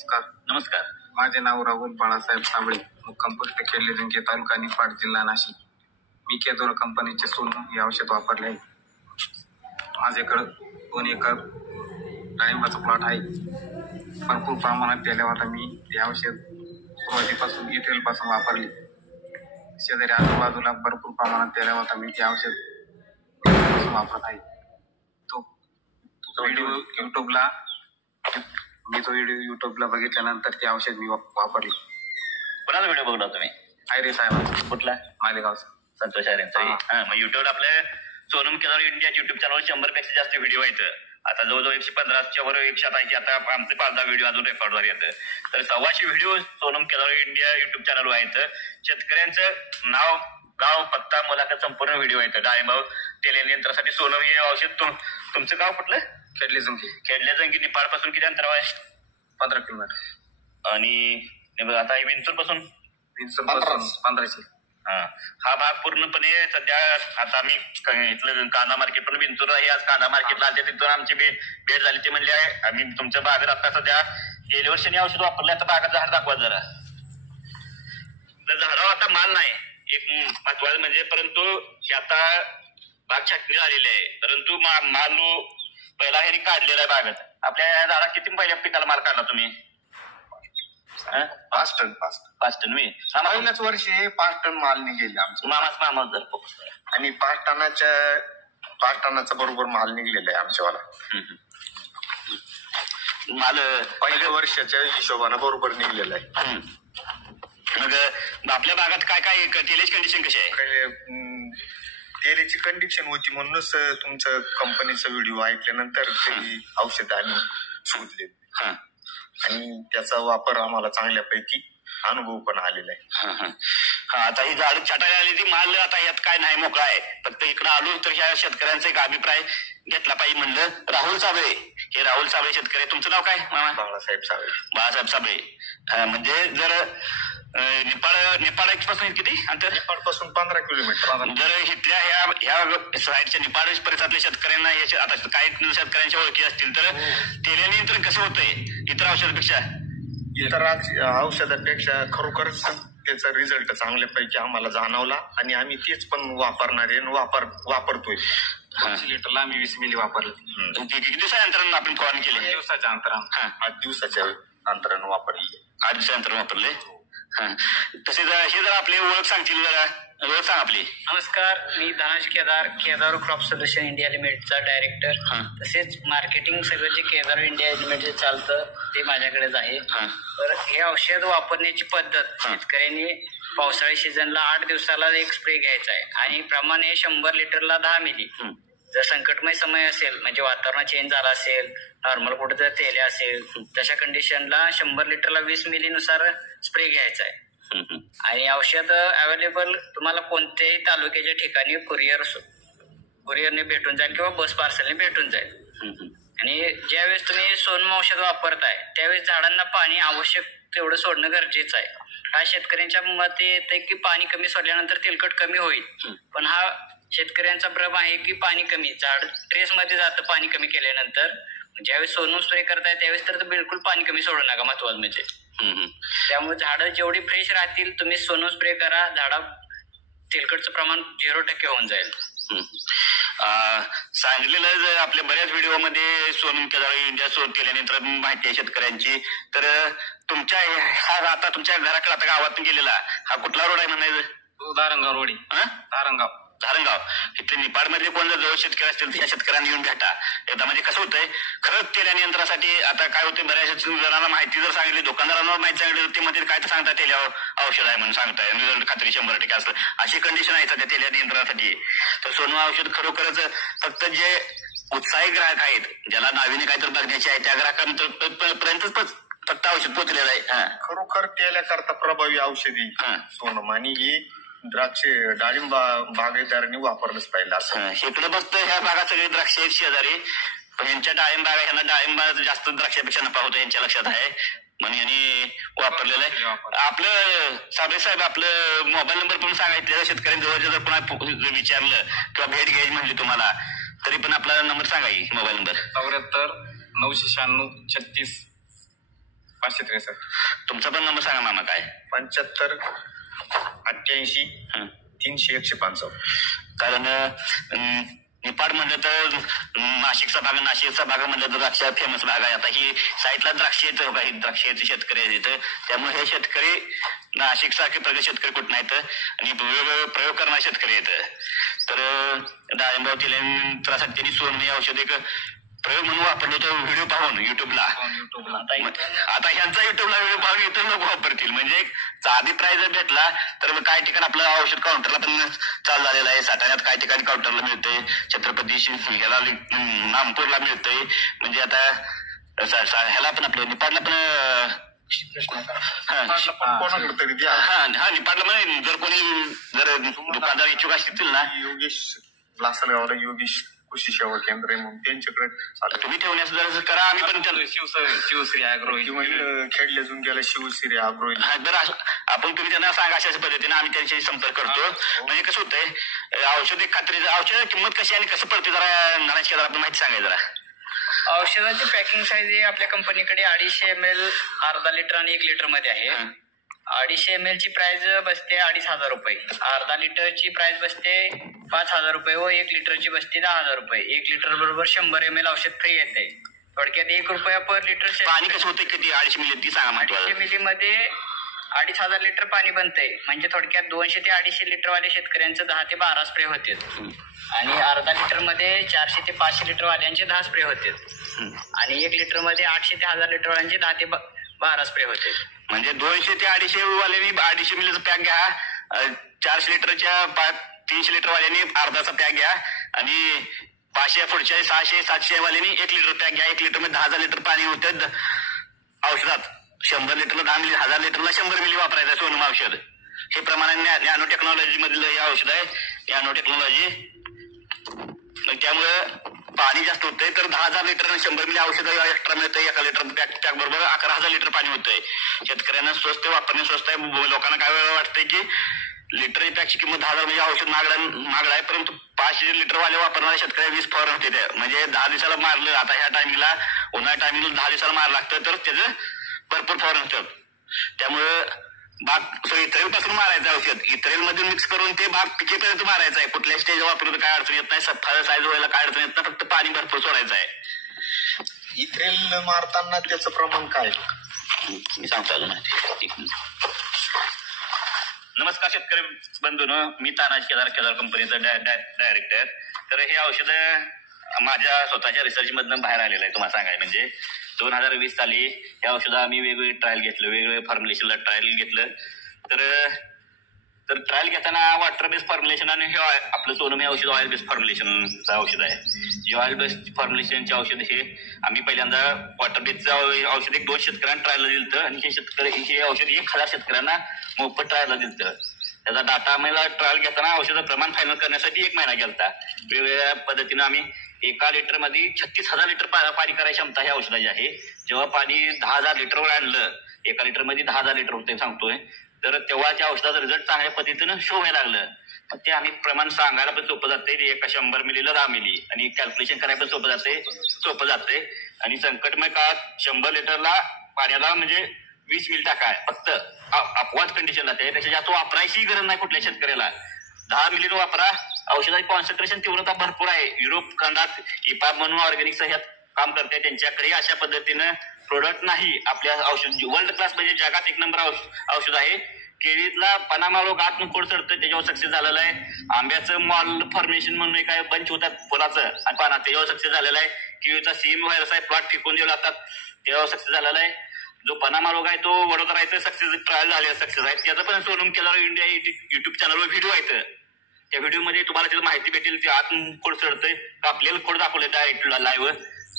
नमस्कार. माझे नाव राहुल बाळासाहेब साबळे, मुक्काम पोस्ट खेडले जिंके, तालुका निफाड, जिल्हा नाशिक. मी केदोरा कंपनीचे सोनम हे औषध वापरले आहे. माझ्याकडं 2 एकर डाळिंबाचा प्लॉट आहे. भरपूर प्रमाणात केल्यावर आता मी हे औषध सुरुवातीपासून एप्रिलपासून वापरले. शेजारी आजूबाजूला भरपूर प्रमाणात केल्यावर आता मी ते औषध वापरत आहे. तो व्हिडिओ युट्यूबला बघितल्यानंतर ते औषध मी वापरले. कोणाचा व्हिडिओ बघला तुम्ही? आयरे साहेबांचा. कुठला? मालेगावचा. संतोष आयरेंचा. मग युट्यूबला आपल्या सोनम केदार इंडिया युट्यूब चॅनलवर 100 पेक्षा जास्त व्हिडिओ आहेत. आता जवळजवळ 115च्या वर 180 आता आमचे 5-10 व्हिडिओ अजून रेकॉर्ड झाले आहेत. तर 125 video Sonam Kedar India YouTube चॅनलवर आहेत. शेतकऱ्यांचं नाव, गाव, पत्ता, मुलाखत संपूर्ण व्हिडिओ आहेत. डाळिंबावर तेलनियंत्रणासाठी सोनम हे औषध. तुमचं गाव कुठलं? खेडले जंगी. खेडले जंगी निपाड पासून किती अंतर आहे? 15 किलोमीटर. आणि आता विंचूर पासून 1500. हा भाग पूर्णपणे सध्या आता आम्ही इथलं कांदा मार्केट पण विंचूर आहे. आज कांदा मार्केटला आले, तिथून आमची भेट झाली. ते म्हणले आम्ही तुमच्या बागेत आता सध्या गेल्या वर्षी औषध वापरलं. आता बागात झाड दाखवा जरा. तर झाडावर आता माल नाही, एक महत्वाचं म्हणजे. परंतु हे आता बाग छाटणी झालेली आहे, परंतु माल पहिला ह्याने काढलेला आहे बागेत. आपल्या झाडात किती पहिल्या पिकाला माल काढला तुम्ही? 5 टन. 5 टन. मी पहिल्याच वर्षी 5 टन माल निघेल आमचं. मामा जर आणि 5 टनाचा बरोबर माल निघलेला आहे आमच्यावाला. माल पहिल्या वर्षाच्या हिशोबाने बरोबर निघलेला आहे. मग आपल्या भागात काय काय तेलाची कंडिशन कशी आहे? तेलाची कंडिशन होती म्हणूनच तुमचं कंपनीचा व्हिडिओ ऐकल्यानंतर ते औषध आम्ही शोधले आणि त्याचा वापर आम्हाला चांगल्यापैकी अनुभव पण आलेला आहे. आता ही झाड छाटायला आली ती माल आता यात काय नाही, मोकळा आहे. फक्त इकडं आलो तर ह्या शेतकऱ्यांचा एक अभिप्राय घेतला पाहिजे म्हणलं. राहुल साबळे, हे राहुल साबळे शेतकरी. तुमचं नाव काय मामा? बाळासाहेब साबळे. बाळासाहेब साबळे. म्हणजे जर निपाड पासून किती अंतर? निपाड पासून 15 किलोमीटर. जर इथल्या ह्या साईडच्या निपाड परिसरातल्या शेतकऱ्यांना आता काही शेतकऱ्यांच्या ओळखी असतील तर तेलनियंत्रण कसं होतंय इतर औषधापेक्षा? इतर औषधापेक्षा खरोखरच त्याचा रिझल्ट चांगल्यापैकी आम्हाला जाणवला आणि आम्ही तेच पण वापरणार आहे. वापरतोय. 200 लिटरला आम्ही 20 मिली वापरले. किती दिवसाच्या अंतरानं आपण फवारणी केली? 8 दिवसाच्या अंतरानं. 8 दिवसाच्या अंतरानं वापरली. 8 दिवसाच्या अंतरानं वापरले. तसे हे जर आपली ओळख सांगतील, जरा ओळख सांग आपली. नमस्कार, मी Dhanaj Kedar crop solution India लिमिटेडचा डायरेक्टर. तसेच मार्केटिंग सगळं जे केदार इंडिया लिमिटेड चालतं ते माझ्याकडेच आहे. तर हे औषध वापरण्याची पद्धत, शेतकऱ्यांनी पावसाळी सीझनला 8 दिवसाला एक स्प्रे घ्यायचा आहे आणि प्रमाण हे 100 लिटरला 10 मिली. जर संकटमय समय असेल, म्हणजे वातावरण चेंज झाला असेल, नॉर्मल कुठं जर तेल असेल, तशा कंडिशनला 100 लिटरला 20 मिली नुसार स्प्रे घ्यायचा आहे. आणि औषध अवेलेबल तुम्हाला कोणत्याही तालुक्याच्या ठिकाणी कुरिअरने भेटून जाईल किंवा बस पार्सलने भेटून जाईल. आणि ज्यावेळेस तुम्ही सोनम औषध वापरताय त्यावेळेस झाडांना पाणी आवश्यक तेवढं सोडणं गरजेचं आहे. हा शेतकऱ्यांच्या मते येते की पाणी कमी सोडल्यानंतर तेलकट कमी होईल, पण हा शेतकऱ्यांचा भ्रम आहे की पाणी कमी, झाड ट्रेसमध्ये जातं पाणी कमी केल्यानंतर. ज्यावेळेस सोनम स्प्रे करताय त्यावेळेस तर बिलकुल पाणी कमी सोडू नका, महत्वाचं म्हणजे. त्यामुळे झाडं जेवढी फ्रेश राहतील, तुम्ही सोनम स्प्रे करा, झाडा तेलकटचं प्रमाण 0% होऊन जाईल. सांगितलेलं आपल्या बऱ्याच व्हिडिओमध्ये सोनम केदार इंडिया केल्यानंतर माहिती आहे शेतकऱ्यांची. तर तुमच्या आता तुमच्या घराकडे आता गावातून गेलेला हा कुठला रोड आहे म्हणायचं? धारणगाव रोड. धारणगाव. इथले निपाड मधले कोण जर जवळ शेतकरी असतील तर या शेतकऱ्यांना येऊन भेटा एकदा. म्हणजे कसं होतंय, खरंच तेलनियंत्रणासाठी आता काय होतं, बऱ्याच जणांना माहिती जर सांगितली, दुकानदारांना माहिती सांगितली तर ते मध्ये काय तर सांगतात तेल्यावर औषध आहे म्हणून सांगताय, रिझल्ट खात्री 100% असतं. अशी कंडिशन आहे सध्या तेलनियंत्रणासाठी. तर सोनम औषध खरोखरच फक्त जे उत्साही ग्राहक आहेत, ज्याला नाविन्य काहीतरी बघण्याची आहे, त्या ग्राहकांपर्यंतच फक्त औषध पोहोचलेलं आहे. खरोखर तेल्याकरता प्रभावी औषधी सोनम. आणि ही द्राक्ष डाळिंब बागायतदारांनी वापरलंच पाहिजे असं. इकडे बसतं ह्या भागात सगळे द्राक्ष आहेत शेजारी, पण यांच्या डाळिंब बागा, ह्यांना डाळिंब जास्त द्राक्षापेक्षा नफा होतो यांच्या लक्षात आहे म्हणून यांनी वापरलेलं आहे. आपलं साबळे साहेब, आपलं मोबाईल नंबर पण सांगायचं शेतकऱ्यांजवळ जर कोणा विचारलं किंवा भेट घ्यायची म्हणली तुम्हाला तरी पण आपला नंबर सांगाय मोबाईल नंबर. 74 996 36 563. तुमचा पण नंबर सांगा मामा काय. 75 88 300 155. कारण निपाड म्हणलं तर नाशिकचा भाग म्हणलं तर द्राक्ष फेमस भाग आहे. आता ही साईडला द्राक्षेचं काही द्राक्षाचे शेतकरी आहेत इथं, त्यामुळे हे शेतकरी नाशिक सारखे प्रगत शेतकरी कुठं नाहीत आणि वेगवेगळे प्रयोग करणारे शेतकरी आहेत. तर डाळिंबाव केल्यानंतरासाठी त्यांनी सोनमी औषध एक प्रयोग म्हणून वापरलो तो व्हिडिओ पाहून युट्यूबला. आता ह्यांचा युट्यूबला व्हिडिओ पाहून इतर लोक वापरतील. म्हणजे एक साधी प्राइस जर भेटला तर काही ठिकाणी आपलं औषध काउंटरला पण चालू झालेलं आहे. साठाण्यात काही ठिकाणी काउंटरला मिळतंय, छत्रपती ह्याला नामपूरला मिळतंय. म्हणजे आता ह्याला पण आपलं निपाडला पण कोणाकडे तरी द्या. हा निपाडला पण जर कोणी जर दुकानदार इच्छुक असतील ना, योगेश लासलगावला योगेश कृषी सेवा केंद्र आहे म्हणून त्यांच्याकडे तुम्ही ठेवण्यास जर करा. आम्ही पण शिवश्री अॅग्रो किंवा खेडल्या जुनक्याला शिवश्री अग्रो. आपण तुम्ही त्यांना सांगा अशाच पद्धतीने आम्ही त्यांच्याशी संपर्क करतो. म्हणजे कसं होतंय औषध एक खात्रीचं औषध किंमत कशी आणि कसं पडते जरा नाराज केला आपण माहिती सांगाय जरा. औषधाची पॅकिंग साईज आपल्या कंपनीकडे 250 ml, अर्धा लिटर आणि 1 लिटर मध्ये आहे. 250 ml ची प्राइस बसते 2,500 रुपये, अर्धा लिटरची प्राइस बसते 5,000 रुपये व 1 लिटरची बसते 10,000 रुपये. 1 लिटर बरोबर 100 ml औषध फ्री येते. थोडक्यात 1 रुपया पर लिटर. पाणी कसं होतं किती 250 मिली ती सांगा. 250 मिली मध्ये 2,500 लिटर पाणी बनतंय. म्हणजे थोडक्यात 200 ते 250 लिटर वाले शेतकऱ्यांचं 10 ते 12 स्प्रे होते आणि अर्धा लिटर मध्ये 400 ते 500 लिटर वाल्यांचे 10 स्प्रे होते आणि 1 लिटर मध्ये 800 ते 1000 लिटर वाल्यांचे 10 ते 12 स्प्रे होते. म्हणजे 200 ते 250 वाल्यांनी 250 मिलीचा पॅक घ्या, 400 लिटरच्या 300 लिटर वाल्यांनी अर्धाचा पॅक घ्या आणि 500 पुढच्या 600 700 वाल्यांनी 1 लिटर पॅक घ्या. 1 लिटर मध्ये 10,000 लिटर पाणी होतं औषधात. 100 लिटरला 10 मिली, 1000 लिटरला 100 मिली वापरायचं सोनम औषध. हे प्रमाणाने नॅनो टेक्नॉलॉजी मधलं हे औषध आहे, नॅनो टेक्नॉलॉजी. त्यामुळे पाणी जास्त होतंय. तर 10,000 लिटर 100 मिली औषध एक्स्ट्रा मिळतंय. 1 लिटर पॅक बरोबर 11,000 लिटर पाणी होतंय. शेतकऱ्यांना स्वस्त वापरणे स्वस्त आहे. लोकांना काय वेळ वाटतंय की लिटर पॅकची किंमत 10,000 म्हणजे औषध महागड आहे, परंतु 500 लिटर वाले वापरणारे शेतकऱ्या 20 फवारणी होते ते. म्हणजे 10 दिवसाला मारलं, आता ह्या टायमिंगला उन्हाळ्या टायमिंगला 10 दिवसाला मार लागतं तर त्याचं भरपूर फवारणी होतं. त्यामुळं बाग इथरेल पासून मारायचं औषध, इथरेल मध्ये मिक्स करून ते बाग पिकेपर्यंत मारायचं आहे. कुठल्या स्टेज वापरून काय अडचण येत नाही, फळ साईज व्हायला काय अडचण येत नाही, फक्त पाणी भरपूर सोडायचं आहे. इथरेल मारताना त्याचं प्रमाण काय मी सांगतो अजून. नमस्कार शेतकरी बंधूंनो, मी तानाजी केदार कंपनीचा डायरेक्टर. तर हे औषध माझ्या स्वतःच्या रिसर्च मधनं बाहेर आलेलं आहे. तुम्हाला सांगाय म्हणजे 2020 साली हे औषधं आम्ही वेगवेगळे ट्रायल घेतलं, वेगवेगळे फॉर्म्युलेशनला ट्रायल घेतलं. तर ट्रायल घेताना वॉटर बेस्ड फॉर्म्युलेशन आणि हे आपलं सोनम हे औषध ऑइल बेस्ड फॉर्म्युलेशनचं औषध आहे. जे ऑइल बेस्ड फॉर्म्युलेशनचे औषध हे आम्ही पहिल्यांदा वॉटर बेस्डचं औषध 1-2 शेतकऱ्यांना ट्रायलला दिलं आणि हे औषध 1,000 शेतकऱ्यांना मोफत ट्रायलला दिलं. त्याचा डाटा आम्हाला ट्रायल घेताना औषधाचं प्रमाण फायनल करण्यासाठी 1 महिना गेलता. वेगवेगळ्या पद्धतीनं आम्ही 1 लिटर मध्ये 36,000 लिटर पाणी करायची क्षमता ह्या औषधाची आहे. जेव्हा पाणी 10,000 लिटरवर आणलं, 1 लिटर मध्ये 10,000 लिटर होते सांगतोय, तर तेव्हा त्या औषधाचा रिझल्ट चांगल्या पद्धतीनं शो व्हायला लागलं. मग ते आम्ही प्रमाण सांगायला पण सोपं जाते. 100 मिलीला 10 मिली आणि कॅल्क्युलेशन करायला पण सोपं जाते आणि संकटमय काळात 100 लिटरला पाण्याला म्हणजे 20 मिली टाकाय फक्त अपवाद कंडिशनला. त्यापेक्षा जास्त वापरायची गरज नाही कुठल्या शेतकऱ्याला. 10 मिलीनं वापरा. औषधाची कॉन्सन्ट्रेशन तीव्रता भरपूर आहे. युरोप खंडात इपाब म्हणून ऑर्गॅनिक ह्यात काम करते, त्यांच्याकडे अशा पद्धतीनं प्रोडक्ट नाही. आपल्या औषध वर्ल्ड क्लास म्हणजे जगात 1 नंबर औषध आहे. केळीतला पनामा रोग आतून खोड चढतं, त्याच्यावर सक्सेस झालेला आहे. आंब्याचं मॉल फॉर्मेशन म्हणून काय बंच होतात फुलाचं आणि पानात, त्याच्यावर सक्सेस झालेला आहे. केळीचा सीम व्हायरस आहे, प्लॉट फेकून देऊ लागतात, त्याच्यावर सक्सेस झालेला आहे. जो पनामा रोग आहे तो वडोदरा आहे, सक्सेस ट्रायल झाले सक्सेस आहे. त्याचं पण सोनम केदार इंडिया युट्यूब चॅनलवर व्हिडिओ आहे. त्या व्हिडिओमध्ये तुम्हाला त्याची माहिती भेटेल. ते आतून खोड चढतंय, कापलेलं खोड दाखवलं डायरेक्ट लाईव्ह.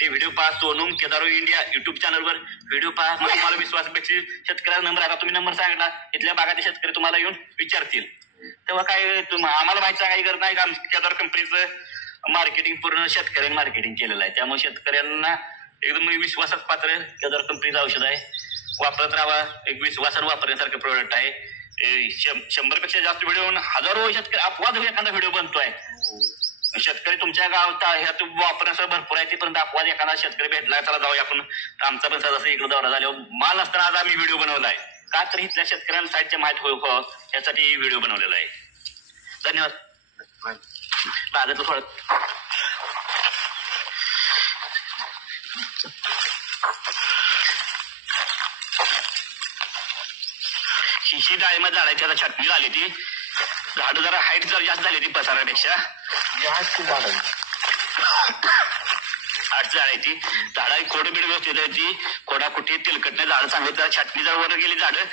ते व्हिडिओ पहा सोनम केदार इंडिया युट्यूब चॅनलवर व्हिडिओ पहा. मग तुम्हाला विश्वास भेटेल. शेतकऱ्याचा नंबर आता तुम्ही नंबर सांगितला, इथल्या भागातील शेतकरी तुम्हाला येऊन विचारतील. तेव्हा काय आम्हाला माहिती सांगायची गरज नाही का केदार कंपनीचं मार्केटिंग पूर्ण शेतकऱ्यांनी मार्केटिंग केलेलं आहे. त्यामुळे शेतकऱ्यांना एकदम विश्वासात पात्र केदार कंपनीचं औषध आहे. वापरत राहावा. एक विश्वासानं वापरण्यासारखं प्रोडक्ट आहे. 100 पेक्षा जास्त व्हिडिओ, हजारो शेतकरी अपवाद एखादा व्हिडिओ बनतोय. शेतकरी तुमच्या गावात ह्यात वापरण्यासाठी भरपूर आहे ते पण दाखवा एखादा शेतकरी भेटला त्याला जाऊया आपण आमचा पण सदस्य इकडे दौरा झाल्यावर माल नसताना आज आम्ही व्हिडिओ बनवलाय का तर इथल्या शेतकऱ्यांना साईडची माहिती व्हावं यासाठी व्हिडिओ बनवलेला आहे. धन्यवाद. लागत थोडं ही डाळिंब झाडाची आता छटणी झाली ती झाडं जरा हाईट जरा जास्त झाली ती पसारापेक्षा आठ झाड आहे ती झाडा खोड बीड व्यवस्थित आहे ती खोडा कुठे तेलकट नाही झाडं चांगली जरा छटणी जर वर गेली झाडं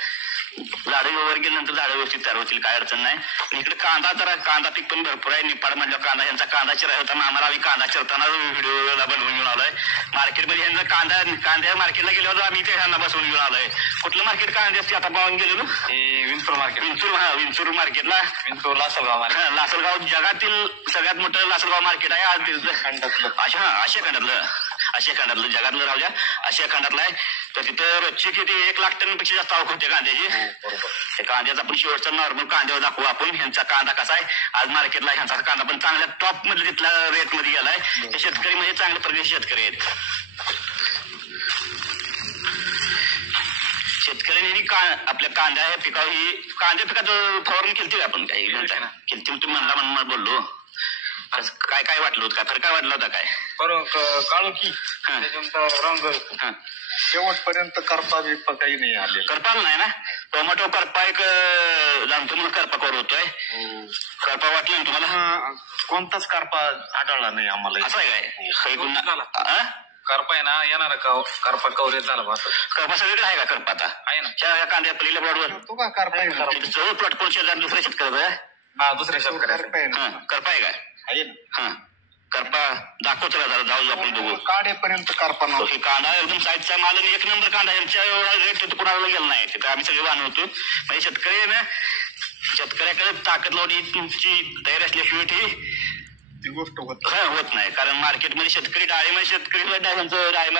वर गेल्यानंतर झाडं व्यवस्थित तयार होतील काय अडचण नाही. इकडे कांदा पीक पण भरपूर आहे. निपाड म्हटलं कांदा यांचा कांदा चिराय होता आम्हाला आम्ही कांदा चिरताना व्हिडिओला बनवून घेऊन आलोय. मार्केटमध्ये यांचा कांद्या मार्केटला गेल्यावर आम्ही ते ह्यांना बसवून घेऊन आलोय. कुठलं मार्केट कांद्याची आता पाहून गेलेलो विंचूर मार्केट विंचूर मार्केटला विंचूर लासलगाव मार्केट लासलगाव जगातील सगळ्यात मोठं लासलगाव मार्केट आहे आज आशिया खंडातलं जगातलं राहू द्या आशिया खंडातलं आहे. तर तिथं रोजची किती 1 लाख टनपेक्षा जास्त आवक होते कांद्याची. त्या कांद्याचा आपण शेवटचा नॉर्मल कांद्यावर दाखवू आपण ह्यांचा कांदा कसा आहे आज मार्केटला ह्यांचा कांदा पण चांगल्या टॉप मध्ये तिथल्या रेट मध्ये गेलाय. हे शेतकरी म्हणजे चांगल्या प्रकारचे शेतकरी आहेत. शेतकऱ्यांनी आपल्या कांद्या या पिकावर ही कांद्या पिकात फवारणी केली आपण काही केली तुम्ही म्हणला बोललो काय वाटलं होतं काय फरक काय वाटलं होता काय काळू की रंग शेवटपर्यंत करपा बिरपा काही नाही आले. करपाला नाही ना टोमॅटो करपा एक जाणतो म्हणून करपा करू होतोय. करपा वाटलं ना तुम्हाला कोणताच करपा आढळला नाही आम्हाला. असं आहे काय करपा आहे ना येणार करपा कवरेज झाला करपा सगळीकडे आहे का करपा आता आहे ना कांद्या पहिल्या प्लॉटवर तो का करपा जवळ प्लॉट कोण शेजार दुसऱ्या शेतकऱ्याचा दुसऱ्या शेतकऱ्याचा करपा आहे काय आहे ना करपा दाखव चला जरा जाऊ आपण बघू काढेपर्यंत करपा हे कांदा एकदम साईडचा माल आणि 1 नंबर कांदा यांच्या एवढा रेट तिथं कुणाला गेला नाही तिथं आम्ही सगळे बांधवतो. म्हणजे शेतकरी ना शेतकऱ्याकडे ताकद लावणी तुमची तयारी असल्याशिवाय ती गोष्ट होत नाही. कारण मार्केटमध्ये शेतकरी डाळिंब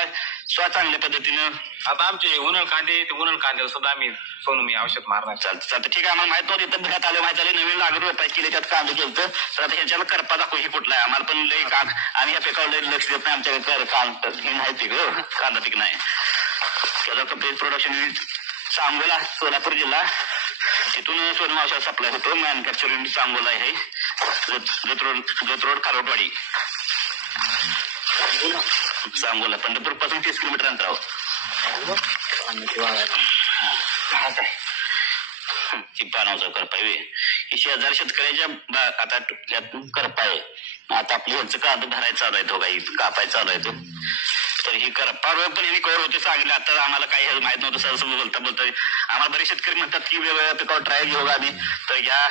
स्व चांगल्या पद्धतीनं आता आमचे उन्हाळ कांद्याला सुद्धा आम्ही सोनमी औषध मारणार. चालतं ठीक आहे. आम्हाला माहित नव्हतं इथं भरात आलं माहित झालं नवीन लागत रुपये केले त्यात कांदे गेलं तर आता ह्याच्याला करपा दाखव हे कुठला आहे आम्हाला पण लई आम्ही ह्या पिकावर लई लक्ष देत नाही. आमच्याकडे हे नाही पीक कांदा पीक नाही. त्याचा कपडे प्रोडक्शन सांगोला सोलापूर जिल्हा तिथून सोनम औषध सप्लाय होतो. मॅन्युफॅक्चरिंग सांगोला आहे जत रोड खारोटवाडी सांगोला पंढरपूर पासून 30 किलोमीटर अंतरावर. पानावचा करपा ही शेजारी शेतकऱ्याच्या आता करपा आहे. आता आपली ह्यांचं कांदा भरायचं चालू आहे तो काही कापायचा चालू आहे तो. तर ही करपा रोग पण यांनी कवर होते सांगितलं. आता आम्हाला काही माहित नव्हतं सहज बोलता आम्हाला बरेच शेतकरी म्हणतात की वेगवेगळ्या पिकावर ट्राय घेऊ आम्ही तर ह्या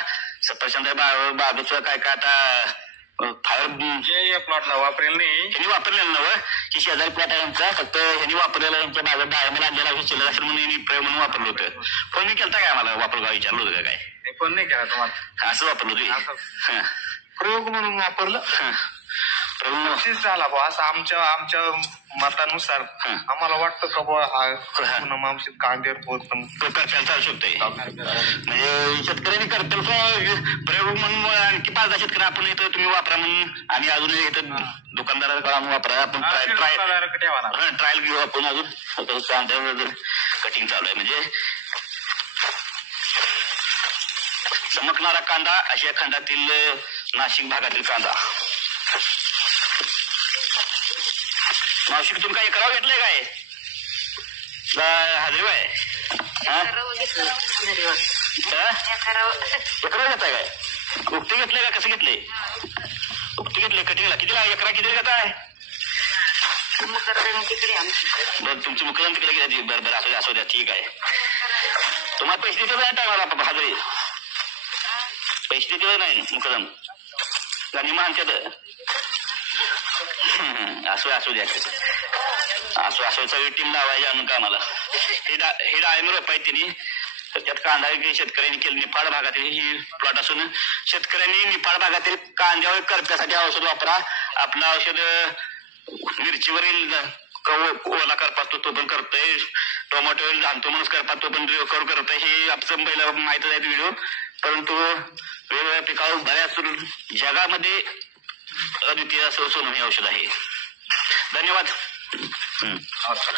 सफरचंद बागूचं काय आता फायर प्लॉटला वापरेल नाही ह्यांनी वापरलेलं नवं की शेजारी प्लॉट आहे यांचा फक्त ह्यांनी वापरलेला यांच्या बागेत डाळिंबाला आणलेला विचारलं असेल म्हणून यांनी प्रयोग म्हणून वापरलं होतं. फोन मी केलता काय आम्हाला वापरगाव विचारलं होतं का काय फोन नाही केला तुम्हाला असं वापरलं होतं प्रयोग म्हणून वापरलं तेच झाला बा असं आमच्या मतानुसार आम्हाला वाटतं का बा हा मांशीत कांद्यावर होत करतायला चालू शकतोय. म्हणजे शेतकऱ्यांनी करताल प्रयोग म्हणून आणखी 5-10 शेतकरी आपण इथं तुम्ही वापरा म्हणून आणि अजून इथं दुकानदाराकडून वापरा आपण ट्रायल घेऊ आपण अजून कांद्यावर कटिंग चालू आहे. म्हणजे चमकणारा कांदा आशिया खंडातील नाशिक भागातील कांदा. मावशी तुम्ही काय करावं घेतलंय काय हाजरीबाई एकरा घेताय काय उक्ती घेतलंय का कसं घेतलंय उक्ती घेतलंय कटिंगला कितीला एकरा किती घेताय बरं तुमची मुकदम तिकडे गेली बरं असू द्या ठीक आहे. तुम्हाला पैसे देते नाही टायमाला हाजरी पैसे देते नाही मुकदम गाणी म्हणतात असू द्या असू सगळी टीम लावायची आणून कामाला. हे डाळिंब रोप आहेत त्यांनी तर त्यात कांदा शेतकऱ्यांनी केलं. निफाड भागातील ही प्लॉट असून शेतकऱ्यांनी निफाड भागातील कांद्यावर करप्यासाठी औषध वापरा. आपलं औषध मिरचीवरील ओला करपा तो पण करतोय. टोमॅटो जाणतो म्हणून करपा तो पण करू करतोय. हे आपलं पहिला माहितच आहे व्हिडिओ. परंतु वेगवेगळ्या पिकावर बऱ्याच जगामध्ये अद्वितीय असं सोनम हे औषध आहे. धन्यवाद. नमस्कार.